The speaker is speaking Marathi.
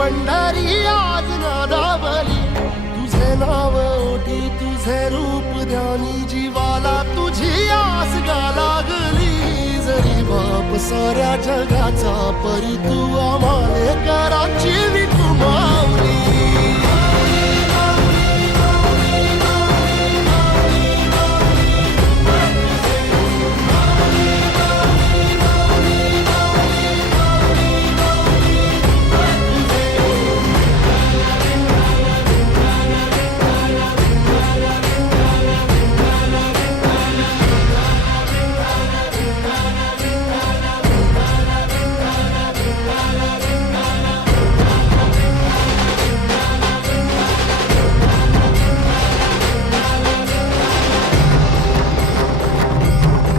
पंढरी आज गादा तुझे नाव ओटी तुझे रूप ध्यानी जीवाला तुझी आस गा लागली जरी बाप साऱ्या जगाचा परी तू आमदार घराची